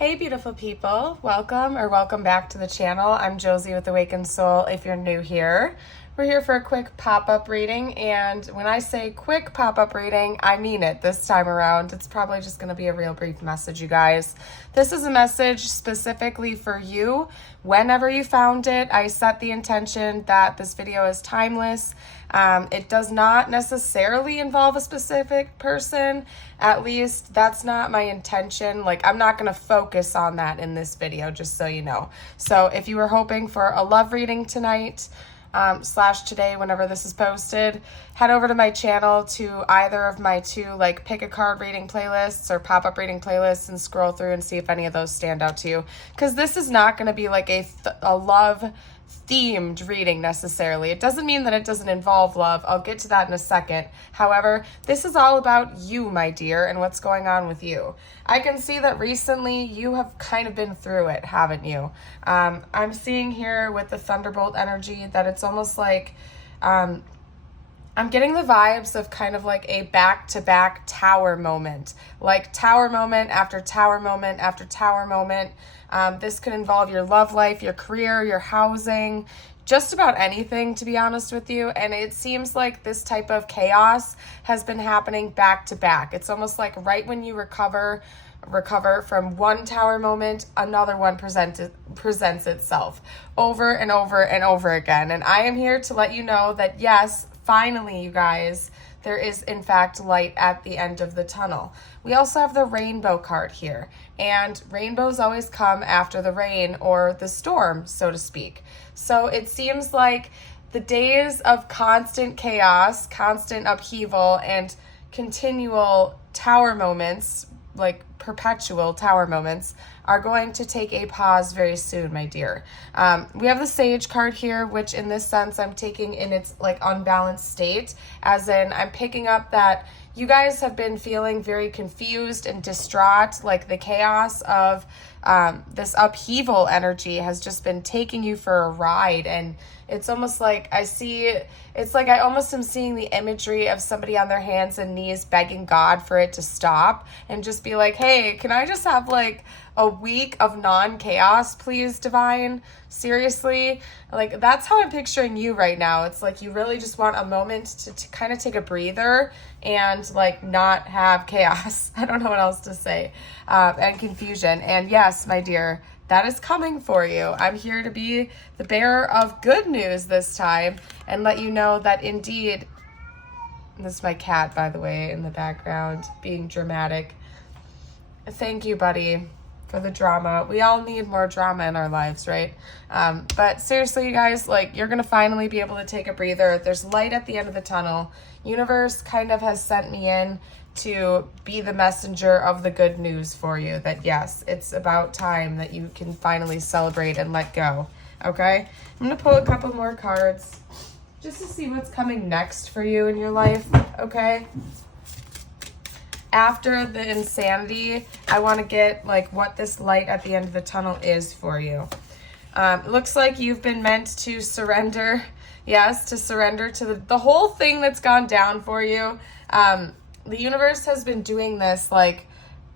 Hey beautiful people, welcome back to the channel. I'm Josie with Awakened Soul if you're new here. We're here for a quick pop-up reading, and when I say quick pop-up reading, I mean it this time around. It's probably just going to be a real brief message, you guys. This is a message specifically for you. Whenever you found it, I set the intention that this video is timeless. It does not necessarily involve a specific person. At least that's not my intention. Like, I'm not going to focus on that in this video, just so you know. So if you were hoping for a love reading tonight, / today, whenever this is posted, head over to my channel to either of my two pick a card reading playlists or pop-up reading playlists and scroll through and see if any of those stand out to you, because this is not going to be like a love themed reading necessarily. It doesn't mean that it doesn't involve love. I'll get to that in a second. However, this is all about you, my dear, and what's going on with you. I can see that recently you have kind of been through it, haven't you? I'm seeing here with the Thunderbolt energy that it's almost like I'm getting the vibes of kind of like a back-to-back tower moment, like tower moment after tower moment after tower moment. This could involve your love life, your career, your housing, just about anything, to be honest with you. And it seems like this type of chaos has been happening back to back. It's almost like right when you recover from one tower moment, another one presents itself over and over and over again. And I am here to let you know that yes, finally, you guys, there is in fact light at the end of the tunnel. We also have the rainbow card here, and rainbows always come after the rain or the storm, so to speak. So it seems like the days of constant chaos, constant upheaval, and continual tower moments, like perpetual tower moments, are going to take a pause very soon, my dear. We have the Sage card here, which in this sense I'm taking in its unbalanced state, as in I'm picking up that you guys have been feeling very confused and distraught, like the chaos of this upheaval energy has just been taking you for a ride. And it's almost like I almost am seeing the imagery of somebody on their hands and knees begging God for it to stop and just be like, hey, can I just have a week of non-chaos, please, divine? Seriously? That's how I'm picturing you right now. It's like you really just want a moment to kind of take a breather and not have chaos. I don't know what else to say. And confusion. And yes, my dear, that is coming for you. I'm here to be the bearer of good news this time and let you know that indeed, this is my cat, by the way, in the background, being dramatic. Thank you, buddy, for the drama. We all need more drama in our lives, right? But seriously, you guys, you're going to finally be able to take a breather. There's light at the end of the tunnel. Universe kind of has sent me in to be the messenger of the good news for you, that yes, it's about time that you can finally celebrate and let go. Okay? I'm going to pull a couple more cards just to see what's coming next for you in your life. Okay? After the insanity, I want to get what this light at the end of the tunnel is for you. It looks like you've been meant to surrender. Yes, to surrender to the whole thing that's gone down for you. The universe has been doing this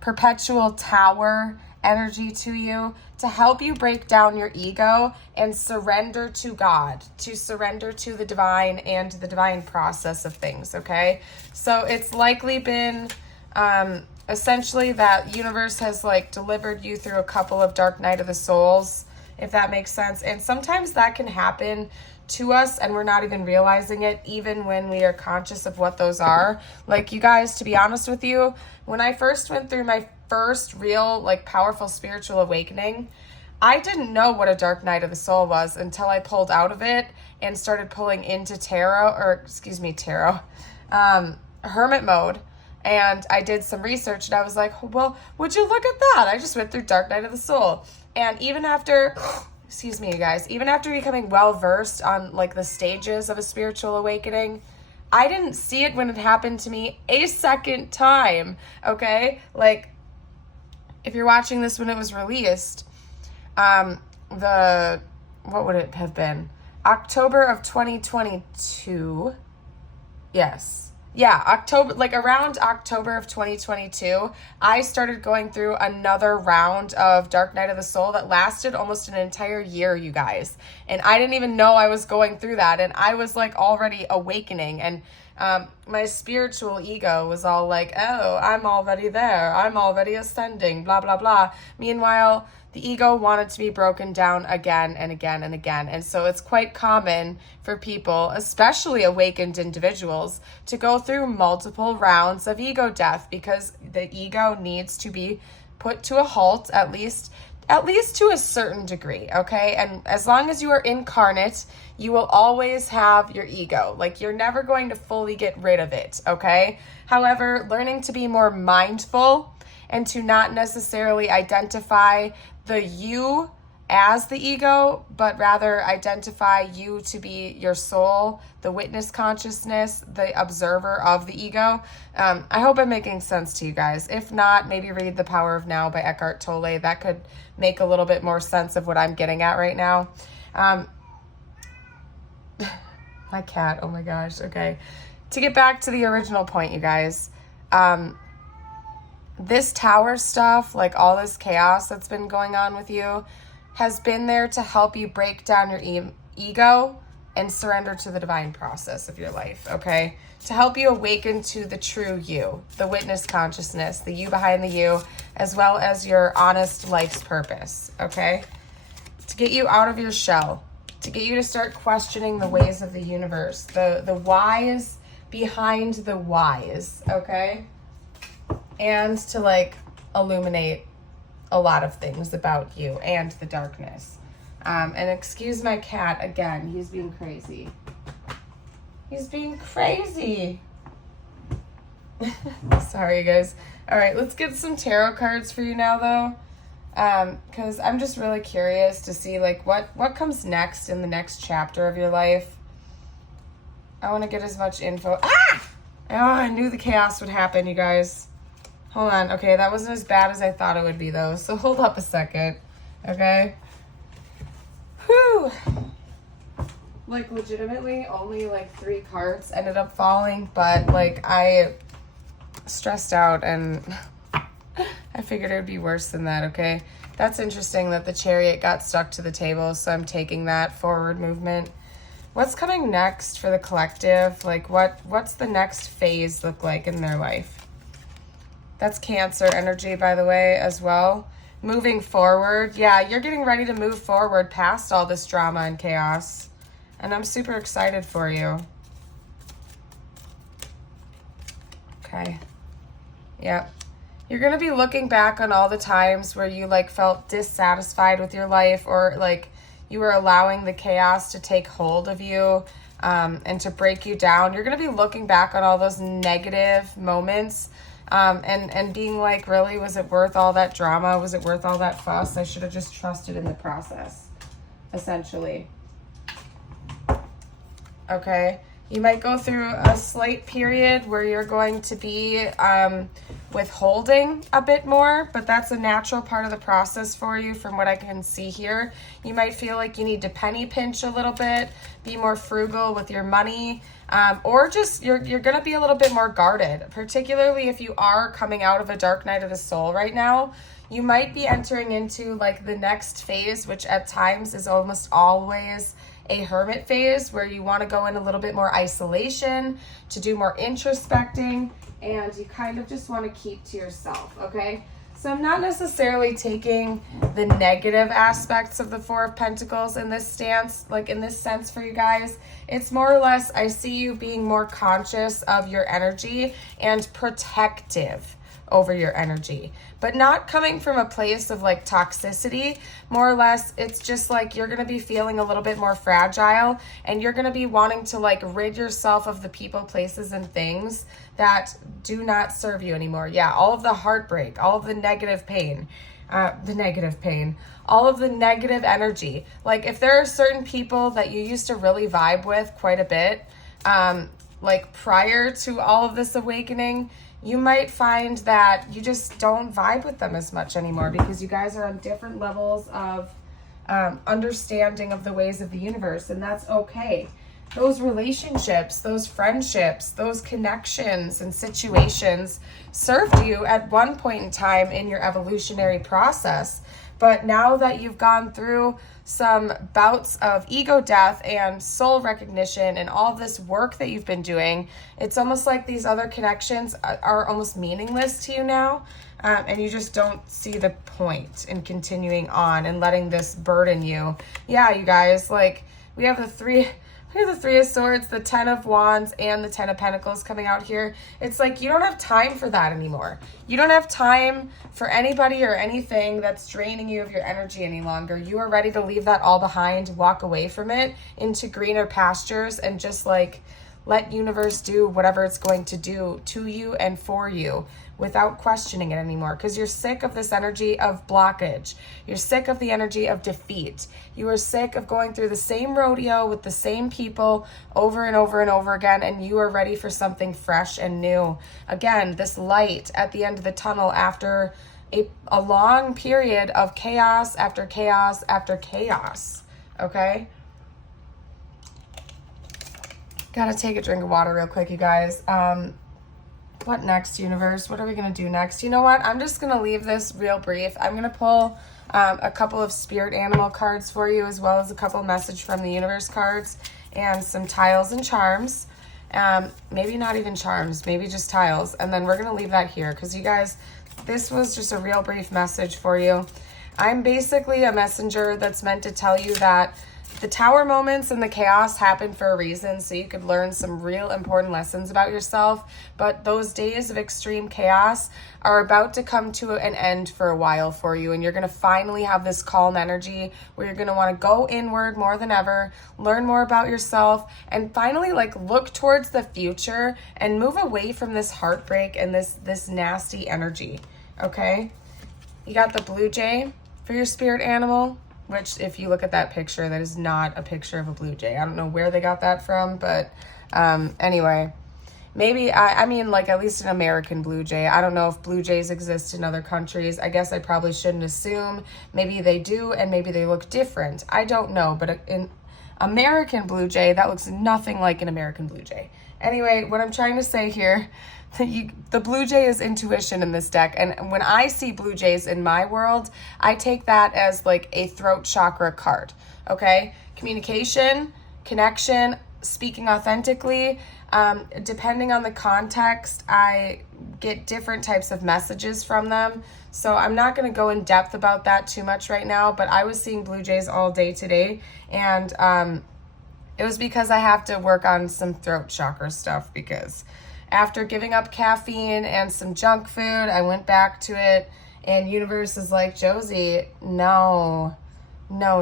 perpetual tower energy to you to help you break down your ego and surrender to God, to surrender to the divine and the divine process of things, okay? So it's likely been essentially that universe has delivered you through a couple of dark night of the souls, if that makes sense. And sometimes that can happen to us and we're not even realizing it, even when we are conscious of what those are. You guys, to be honest with you, when I first went through my first real powerful spiritual awakening, I didn't know what a dark night of the soul was until I pulled out of it and started pulling into hermit mode. And I did some research and I was like, well, would you look at that? I just went through dark night of the soul. And even after you guys, even after becoming well-versed on the stages of a spiritual awakening, I didn't see it when it happened to me a second time, okay? If you're watching this when it was released, what would it have been? October of 2022, yes. yeah, October, like around October of 2022, I started going through another round of Dark Night of the Soul that lasted almost an entire year, you guys. And I didn't even know I was going through that. And I was like already awakening. And my spiritual ego was all like, oh, I'm already there. I'm already ascending, blah, blah, blah. Meanwhile, the ego wanted to be broken down again and again and again. And so it's quite common for people, especially awakened individuals, to go through multiple rounds of ego death because the ego needs to be put to a halt, at least to a certain degree, okay? And as long as you are incarnate, you will always have your ego. Like, you're never going to fully get rid of it, okay? However, learning to be more mindful and to not necessarily identify the you as the ego, but rather identify you to be your soul, the witness consciousness, the observer of the ego. I hope I'm making sense to you guys. If not, maybe read The Power of Now by Eckhart Tolle. That could make a little bit more sense of what I'm getting at right now. My cat, oh my gosh, okay. To get back to the original point, you guys, this tower stuff, like all this chaos that's been going on with you, has been there to help you break down your ego and surrender to the divine process of your life, okay? To help you awaken to the true you, the witness consciousness, the you behind the you, as well as your honest life's purpose, okay? To get you out of your shell, to get you to start questioning the ways of the universe, the whys behind the whys, okay? And to like illuminate a lot of things about you and the darkness. And excuse my cat again, he's being crazy. He's being crazy. Sorry, guys. All right, let's get some tarot cards for you now, though. Because I'm just really curious to see like what comes next in the next chapter of your life. I want to get as much info. Ah! Oh, I knew the chaos would happen, you guys. Hold on. Okay, that wasn't as bad as I thought it would be, though. So hold up a second. Okay? Whew. Like, legitimately, only, like, 3 cards ended up falling. But, like, I stressed out, and I figured it would be worse than that, okay? That's interesting that the Chariot got stuck to the table, so I'm taking that forward movement. What's coming next for the collective? Like, what's the next phase look like in their life? That's Cancer energy, by the way, as well. Moving forward. Yeah, you're getting ready to move forward past all this drama and chaos. And I'm super excited for you. Okay. Yep. You're going to be looking back on all the times where you, like, felt dissatisfied with your life, or, like, you were allowing the chaos to take hold of you and to break you down. You're going to be looking back on all those negative moments and being like, really, was it worth all that drama? Was it worth all that fuss? I should have just trusted in the process, essentially. Okay. You might go through a slight period where you're going to be withholding a bit more, but that's a natural part of the process for you from what I can see here. You might feel like you need to penny pinch a little bit, be more frugal with your money, or just you're going to be a little bit more guarded, particularly if you are coming out of a dark night of the soul right now. You might be entering into like the next phase, which at times is almost always a hermit phase, where you want to go in a little bit more isolation, to do more introspecting, and you kind of just want to keep to yourself, okay? So I'm not necessarily taking the negative aspects of the Four of Pentacles in this stance, like in this sense for you guys. It's more or less, I see you being more conscious of your energy and protective over your energy, but not coming from a place of like toxicity. More or less, it's just like you're going to be feeling a little bit more fragile, and you're going to be wanting to like rid yourself of the people, places, and things that do not serve you anymore. Yeah, all of the heartbreak, all of the negative pain, all of the negative energy. Like if there are certain people that you used to really vibe with quite a bit, like prior to all of this awakening, you might find that you just don't vibe with them as much anymore because you guys are on different levels of understanding of the ways of the universe, and that's okay. those relationships, those friendships, those connections and situations served you at one point in time in your evolutionary process. But now that you've gone through some bouts of ego death and soul recognition and all this work that you've been doing, it's almost like these other connections are almost meaningless to you now. And you just don't see the point in continuing on and letting this burden you. Yeah, you guys, like we have the Three of Swords, the 10 of Wands, and the 10 of Pentacles coming out here. It's like you don't have time for that anymore. You don't have time for anybody or anything that's draining you of your energy any longer. You are ready to leave that all behind, walk away from it into greener pastures, and just like let universe do whatever it's going to do to you and for you without questioning it anymore, because you're sick of this energy of blockage. You're sick of the energy of defeat. You are sick of going through the same rodeo with the same people over and over and over again, and you are ready for something fresh and new. Again, this light at the end of the tunnel after a long period of chaos after chaos after chaos, okay? Gotta take a drink of water real quick, you guys. What next, universe? What are we going to do next? You know what? I'm just going to leave this real brief. I'm going to pull a couple of spirit animal cards for you, as well as a couple message from the universe cards and some tiles and charms. Maybe not even charms, maybe just tiles. And then we're going to leave that here because you guys, this was just a real brief message for you. I'm basically a messenger that's meant to tell you that the tower moments and the chaos happen for a reason, so you could learn some real important lessons about yourself. But those days of extreme chaos are about to come to an end for a while for you, and you're going to finally have this calm energy where you're going to want to go inward more than ever, learn more about yourself, and finally like look towards the future and move away from this heartbreak and this nasty energy. Okay? You got the blue jay for your spirit animal, which if you look at that picture, that is not a picture of a blue jay. I don't know where they got that from, but anyway, maybe, I mean like at least an American blue jay. I don't know if blue jays exist in other countries. I guess I probably shouldn't assume. Maybe they do, and maybe they look different. I don't know, but in American blue jay, that looks nothing like an American blue jay. Anyway, what I'm trying to say here, the blue jay is intuition in this deck. And when I see blue jays in my world, I take that as like a throat chakra card. Okay? Communication, connection, speaking authentically. Depending on the context, I get different types of messages from them. So I'm not going to go in depth about that too much right now, but I was seeing blue jays all day today. And it was because I have to work on some throat chakra stuff, because after giving up caffeine and some junk food, I went back to it, and universe is like, Josie, no,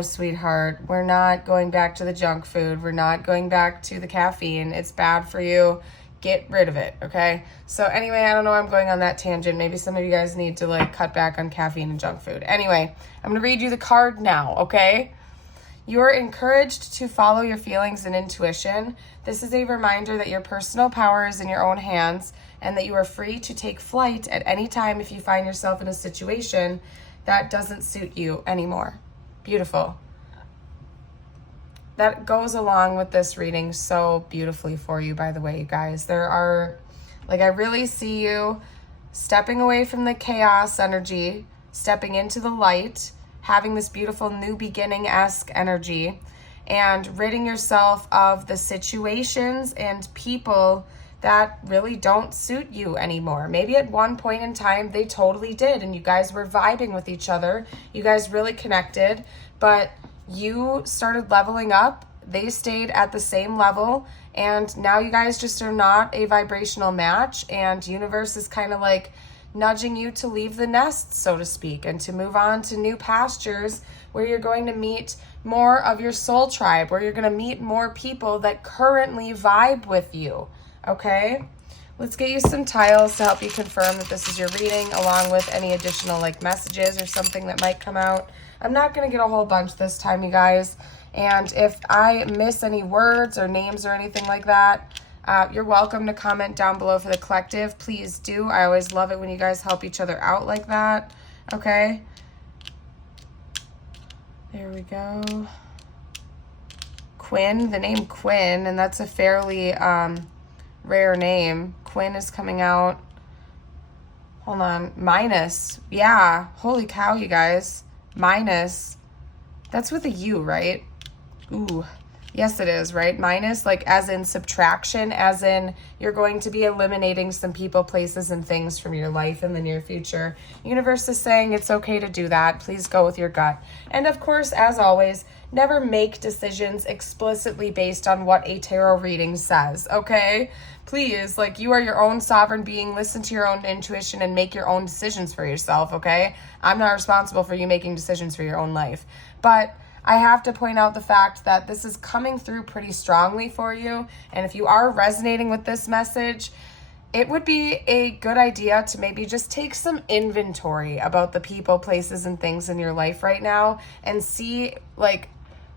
sweetheart, we're not going back to the junk food. We're not going back to the caffeine. It's bad for you. Get rid of it, okay? So anyway, I don't know why I'm going on that tangent. Maybe some of you guys need to like cut back on caffeine and junk food. Anyway, I'm going to read you the card now, okay? You are encouraged to follow your feelings and intuition. This is a reminder that your personal power is in your own hands, and that you are free to take flight at any time if you find yourself in a situation that doesn't suit you anymore. Beautiful. That goes along with this reading so beautifully for you, by the way, you guys. There are, like, I really see you stepping away from the chaos energy, stepping into the light, having this beautiful new beginning-esque energy, and ridding yourself of the situations and people that really don't suit you anymore. Maybe at one point in time they totally did, and you guys were vibing with each other. You guys really connected, but you started leveling up. They stayed at the same level, and now you guys just are not a vibrational match, and universe is kind of like nudging you to leave the nest, so to speak, and to move on to new pastures where you're going to meet more of your soul tribe, where you're going to meet more people that currently vibe with you, okay? Let's get you some tiles to help you confirm that this is your reading, along with any additional like messages or something that might come out. I'm not going to get a whole bunch this time, you guys, and if I miss any words or names or anything like that, you're welcome to comment down below for the collective. Please do. I always love it when you guys help each other out like that. Okay. There we go. Quinn, the name Quinn, and that's a fairly rare name. Quinn is coming out. Hold on. Minus. Yeah. Holy cow, you guys. Minus. That's with a U, right? Ooh. Yes, it is, right? Minus, like as in subtraction, as in you're going to be eliminating some people, places, and things from your life in the near future. Universe is saying it's okay to do that. Please go with your gut. And of course, as always, never make decisions explicitly based on what a tarot reading says, okay? Please, like, you are your own sovereign being. Listen to your own intuition and make your own decisions for yourself, okay? I'm not responsible for you making decisions for your own life. But I have to point out the fact that this is coming through pretty strongly for you. And if you are resonating with this message, it would be a good idea to maybe just take some inventory about the people, places, and things in your life right now and see, like,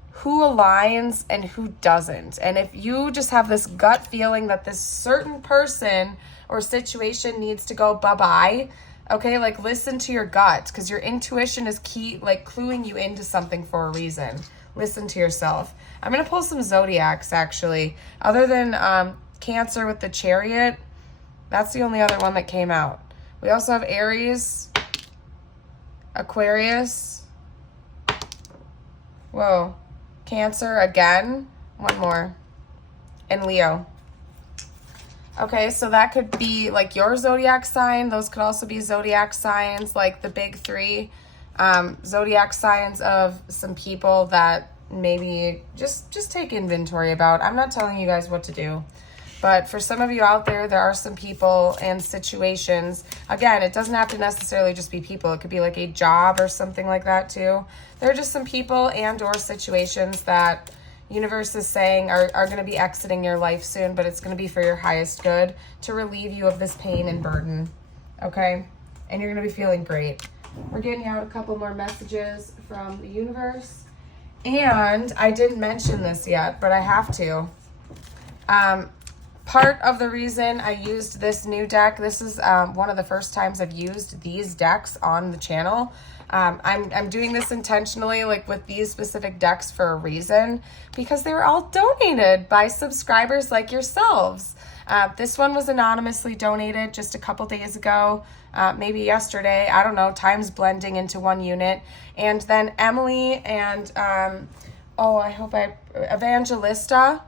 who aligns and who doesn't. And if you just have this gut feeling that this certain person or situation needs to go bye-bye, okay, like, listen to your gut, because your intuition is key, like cluing you into something for a reason. Listen to yourself. I'm going to pull some zodiacs, actually. Other than Cancer with the Chariot, that's the only other one that came out. We also have Aries, Aquarius, whoa, Cancer again, one more, and Leo. Okay, so that could be like your zodiac sign. Those could also be zodiac signs, like the big three. Zodiac signs of some people that maybe just take inventory about. I'm not telling you guys what to do. But for some of you out there, there are some people and situations. Again, it doesn't have to necessarily just be people. It could be like a job or something like that too. There are just some people and or situations that universe is saying are going to be exiting your life soon, but it's going to be for your highest good to relieve you of this pain and burden, okay? And you're going to be feeling great. We're getting out a couple more messages from the universe. And I didn't mention this yet, but I have to. Part of the reason I used this new deck, this is one of the first times I've used these decks on the channel. I'm doing this intentionally, like with these specific decks for a reason, because they were all donated by subscribers like yourselves. This one was anonymously donated just a couple days ago, maybe yesterday. I don't know, time's blending into one unit. And then Emily and, Evangelista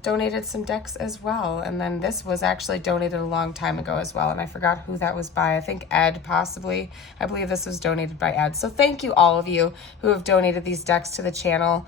donated some decks as well. And then this was actually donated a long time ago as well. And I forgot who that was by. I think Ed, possibly. I believe this was donated by Ed. So thank you, all of you who have donated these decks to the channel.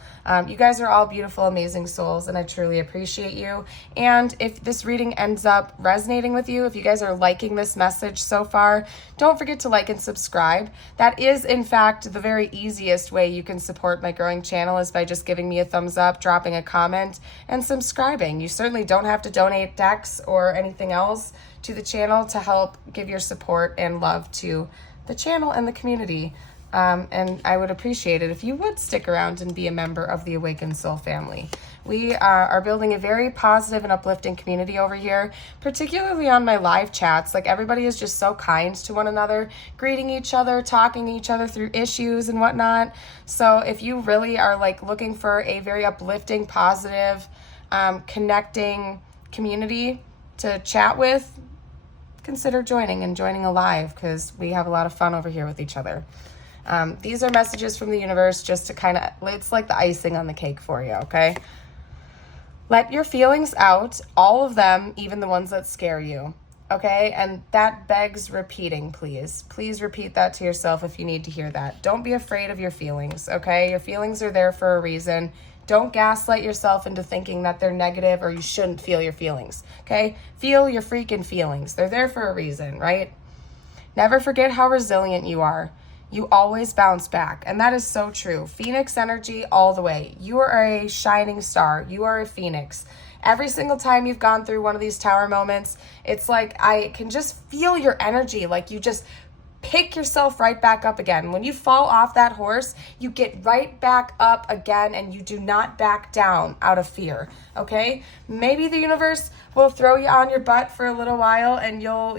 You guys are all beautiful, amazing souls, and I truly appreciate you. And if this reading ends up resonating with you, if you guys are liking this message so far, don't forget to like and subscribe. That is, in fact, the very easiest way you can support my growing channel is by just giving me a thumbs up, dropping a comment, and subscribing. You certainly don't have to donate decks or anything else to the channel to help give your support and love to the channel and the community. And I would appreciate it if you would stick around and be a member of the Awakened Soul family. We are building a very positive and uplifting community over here, particularly on my live chats. Like, everybody is just so kind to one another, greeting each other, talking to each other through issues and whatnot. So if you really are like looking for a very uplifting, positive, connecting community to chat with, consider joining a live, because we have a lot of fun over here with each other. These are messages from the universe just to kind of, it's like the icing on the cake for you, okay? Let your feelings out, all of them, even the ones that scare you, okay? And that begs repeating, please. Please repeat that to yourself if you need to hear that. Don't be afraid of your feelings, okay? Your feelings are there for a reason. Don't gaslight yourself into thinking that they're negative or you shouldn't feel your feelings, okay? Feel your freaking feelings. They're there for a reason, right? Never forget how resilient you are. You always bounce back, and that is so true. Phoenix energy all the way. You are a shining star. You are a phoenix. Every single time you've gone through one of these tower moments, it's like I can just feel your energy. Like, you just pick yourself right back up again. When you fall off that horse, you get right back up again and you do not back down out of fear, okay? Maybe the universe will throw you on your butt for a little while and you'll,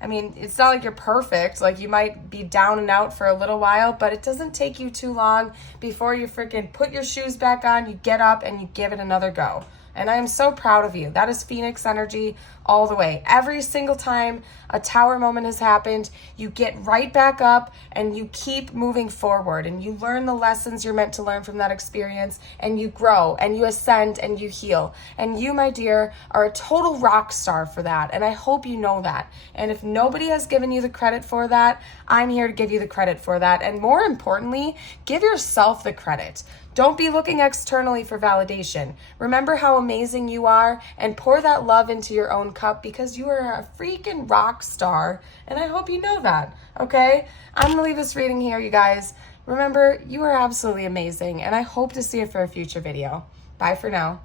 I mean, it's not like you're perfect. Like, you might be down and out for a little while, but it doesn't take you too long before you freaking put your shoes back on, you get up and you give it another go. And I am so proud of you. That is Phoenix energy all the way. Every single time a tower moment has happened, you get right back up and you keep moving forward and you learn the lessons you're meant to learn from that experience, and you grow and you ascend and you heal. And you, my dear, are a total rock star for that. And I hope you know that. And if nobody has given you the credit for that, I'm here to give you the credit for that. And more importantly, give yourself the credit. Don't be looking externally for validation. Remember how amazing you are and pour that love into your own cup, because you are a freaking rock star. And I hope you know that, okay? I'm going to leave this reading here, you guys. Remember, you are absolutely amazing, and I hope to see you for a future video. Bye for now.